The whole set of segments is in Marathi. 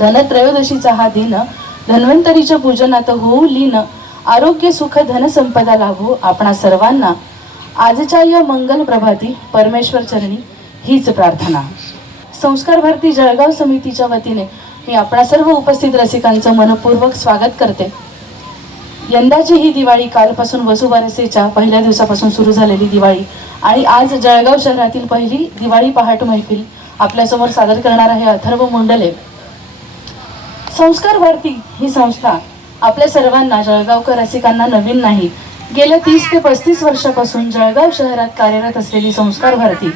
धनत्रयोदशीचा हा दिन धन्वंतरीच्या पूजनात होऊ लीन. आरोग्य सुख धनसंपदा लाभो आपणा सर्वांना. आजच्या या मंगल प्रभाती परमेश्वर चरणी हीच प्रार्थना. संस्कार भारती जळगाव समितीच्या वतीने मी आपणा सर्व उपस्थित रसिकांचं मनपूर्वक स्वागत करते. यंदाची ही दिवाळी कालपासून वसुबारसेच्या पहिल्या दिवसापासून सुरू झालेली दिवाळी. आणि आज जळगाव शहरातील पहिली दिवाळी पहाट मैफिल आपल्यासमोर सादर करणार आहे अथर्व मुंडले. संस्कार भारती ही संस्था आपल्या सर्वांना जळगावकर रसिकांना नवीन नाही. गेल्या तीस ते पस्तीस वर्षापासून जळगाव शहरात कार्यरत असलेली संस्कार भारती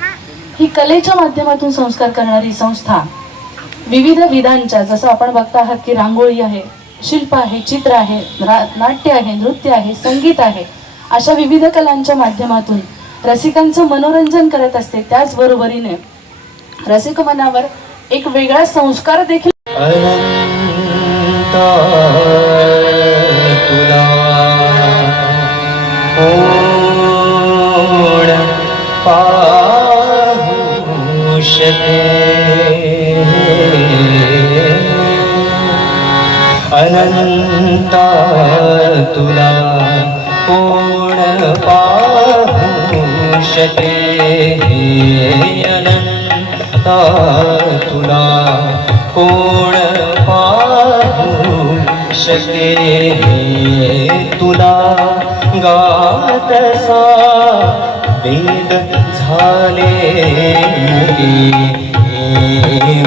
ही कलेच्या माध्यमातून संस्कार करणारी संस्था. विविध विधांच्या जसं आपण बघता आहात की रांगोळी आहे शिल्प आहे चित्र आहे नाट्य आहे नृत्य आहे संगीत आहे. अशा विविध कलांच्या माध्यमातून रसिकांचं मनोरंजन करत असते. त्याचबरोबरीने रसिक मनावर एक वेगळा संस्कार देखील अनंता अनंता तुला कोण पाहू शके अनंता तुला कोण पाहू शके तुला गातसा वेद झाले मुके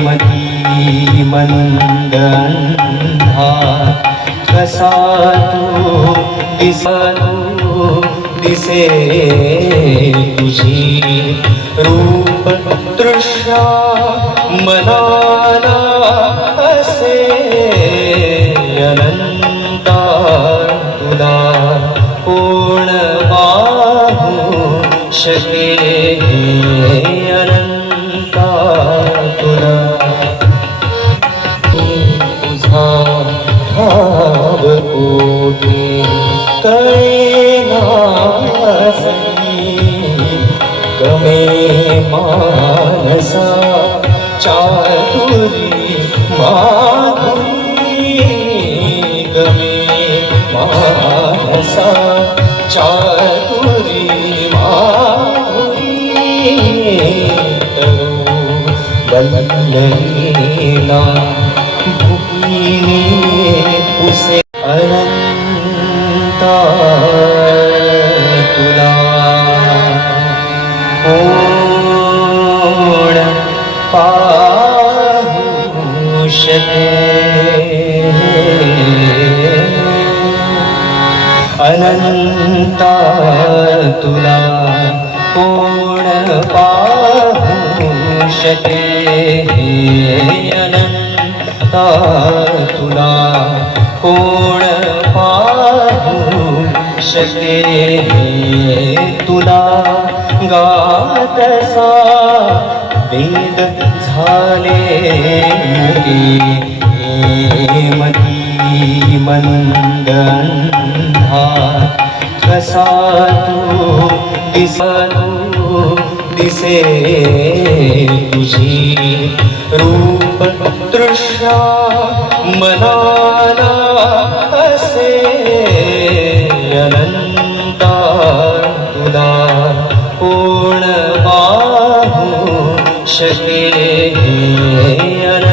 मती मंदन कसा तू दिसा तू दिसे तुझी रूप तृष्णा मनाला असे अनंता तुला पाहू शके मानसा चातुरी माधुरी गमे मानसा चातुरी माधुरी तरू बल्लरीना अनंता तुला कोण पाहू शके अनंता तुला कोण पाहू शके तुला गातसा वेद झाले मुके मती मंदंधा कसा तू दिसा तू दिसे तुझी रूप तृष्णा मनाला असे अनंता तुला कोण पाहू शके अनंत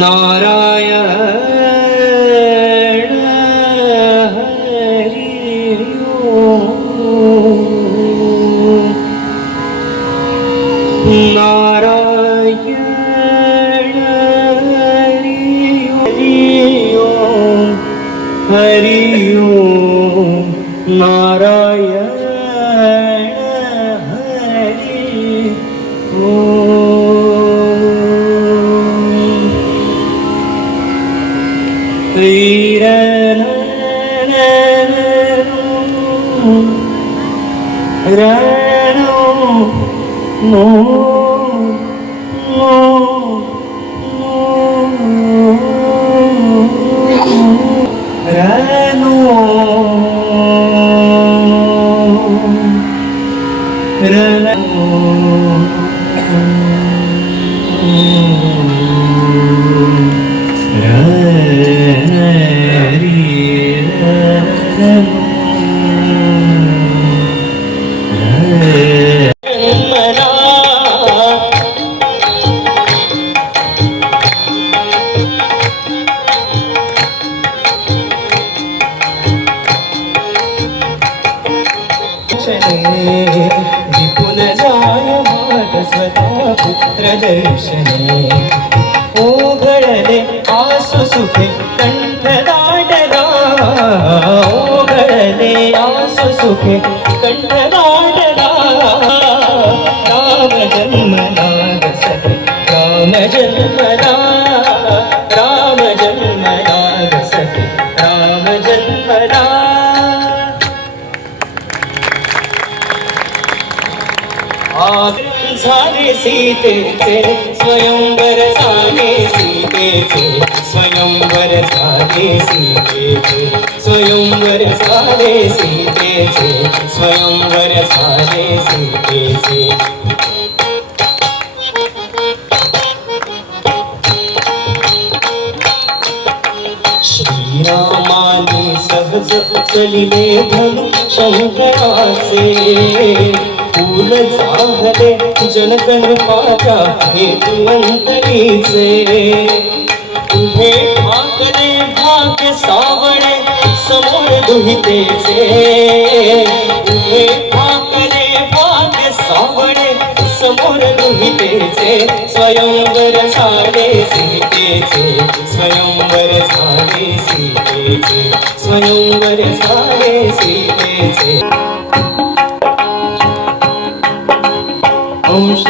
Narayana Narayana ഹരിയോ. ഹരിയോ. Narayana no, no, no. विपुल जाय मात स्वतः पुत्र दर्शने ओघळले आसु सुखे कंठ दाटला ओघळले आसु सुखे कंठ दाटला राम जन्मला सखे राम जन्मला सीतेचे स्वयंवर झाले सीतेचे स्वयंवर झाले सीतेचे स्वयंवर झाले सीतेचे स्वयंवर झाले सीतेचे. श्रीरामाने सहज चलिले धनु शंकराचे फूल चाहले हे तुमंतरीचे. उभे ठाकले भाग्य सावळे समोर दुहितेचे. उभे ठाकले भाग्य सावळे समोर दुहितेचे. स्वयंवर झाले सीतेचे स्वयंवर झाले सीतेचे. स्वयंवर झाले सीतेचे. अंश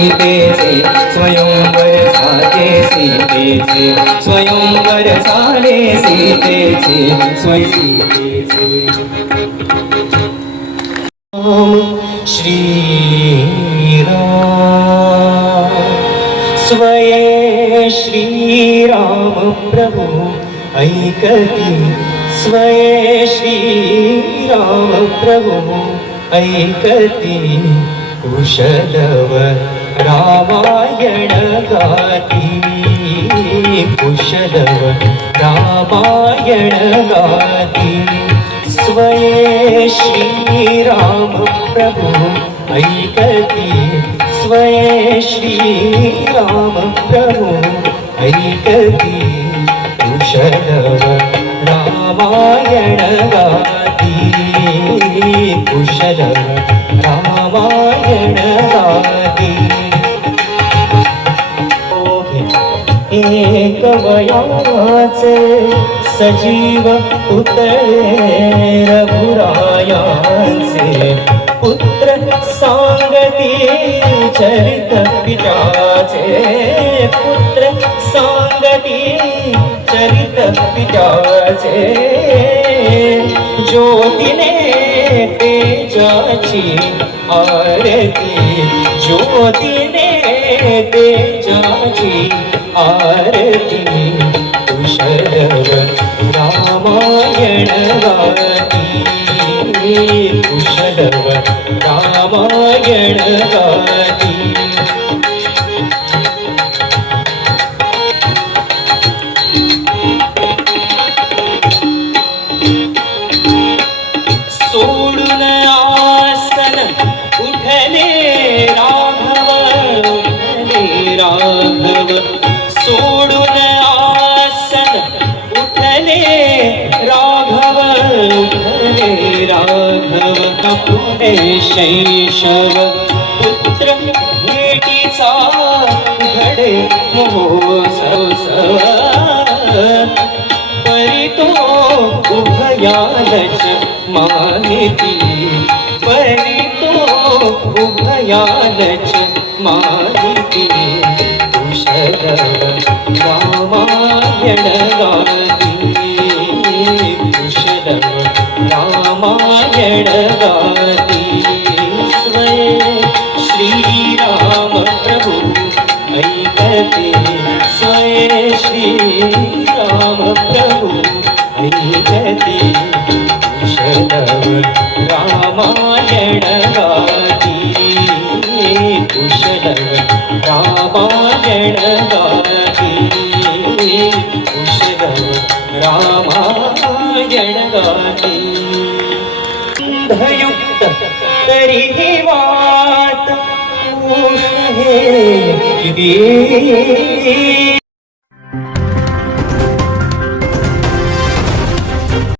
सीतेचे स्वयंवर झाले सीतेचे स्वयंवर झाले सीतेचे स्वय सीतेचे राम श्रीराम. स्वये श्रीराम प्रभु ऐकती. स्वये श्रीराम प्रभु ऐकती. कुशलव रामायण गाती कुशलव रामायण गाती स्वये श्रीराम प्रभु ऐकती। स्वये श्रीराम प्रभु ऐकती। कुशलव एक सजीव पुतळे रघुरायाचे पुत्र सांगती चरित पिताचे पुत्र सांगती चरित पिताचे ज्योतीने तेजाची आरती ज्योतीने तेजाची आरती. सोडून आसन. उठले राघव उठले राघव. सोडून आसन. उठले राघव उठले राघव. कपुले शैशव. पुत्र भेटीचा घडे महोत्सव. परी तो उभया माहिती परी तो उभयालच माहिती कुशल रामायण गाती कुशल रामायण गाती स्वय श्रीराम प्रभु ऐकते स्वय श्रीराम प्रभु ऐकते रामायण गाती कुशलव रामायण गाती गंधयुक्त उष्ण हे